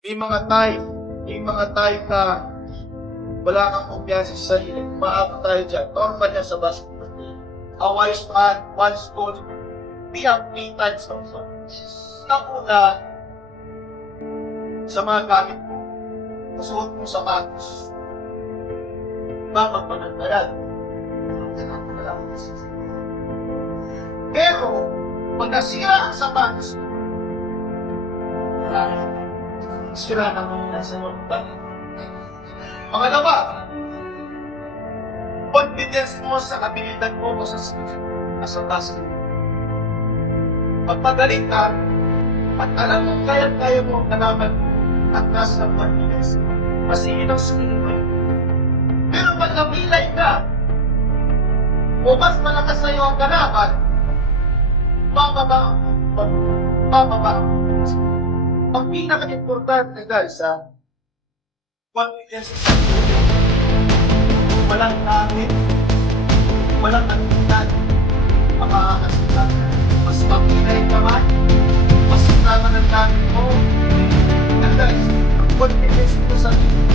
May mga time na wala kang kumpiyansa sa sarili. Maabot tayo dyan. Normal yan sa basketball. A wise man once told me ang 3 times also. Ang una, sa mga gamit mo, masuot mo sa sapatos. Bakit panagdalan? Pero, pag nasira ang sapatos, sira na mo na sa mga. Pangalawa, confidence mo sa abilidad mo o sa skill as a basketball. Pag magaling ka, at alam mo kaya mo kalaban at nasa confidence, kasi yun ang skill mo. Pero pag napilay ka, o mas malakas sa'yo ang kalaban, bababa. Ang pinaka-importante guys confidence sa sarili. Walang namin, walang nagpitan, ang makakasitan. Mas mapinay ka man, mas naman ang namin mo. And guys, confidence mo sa sarili.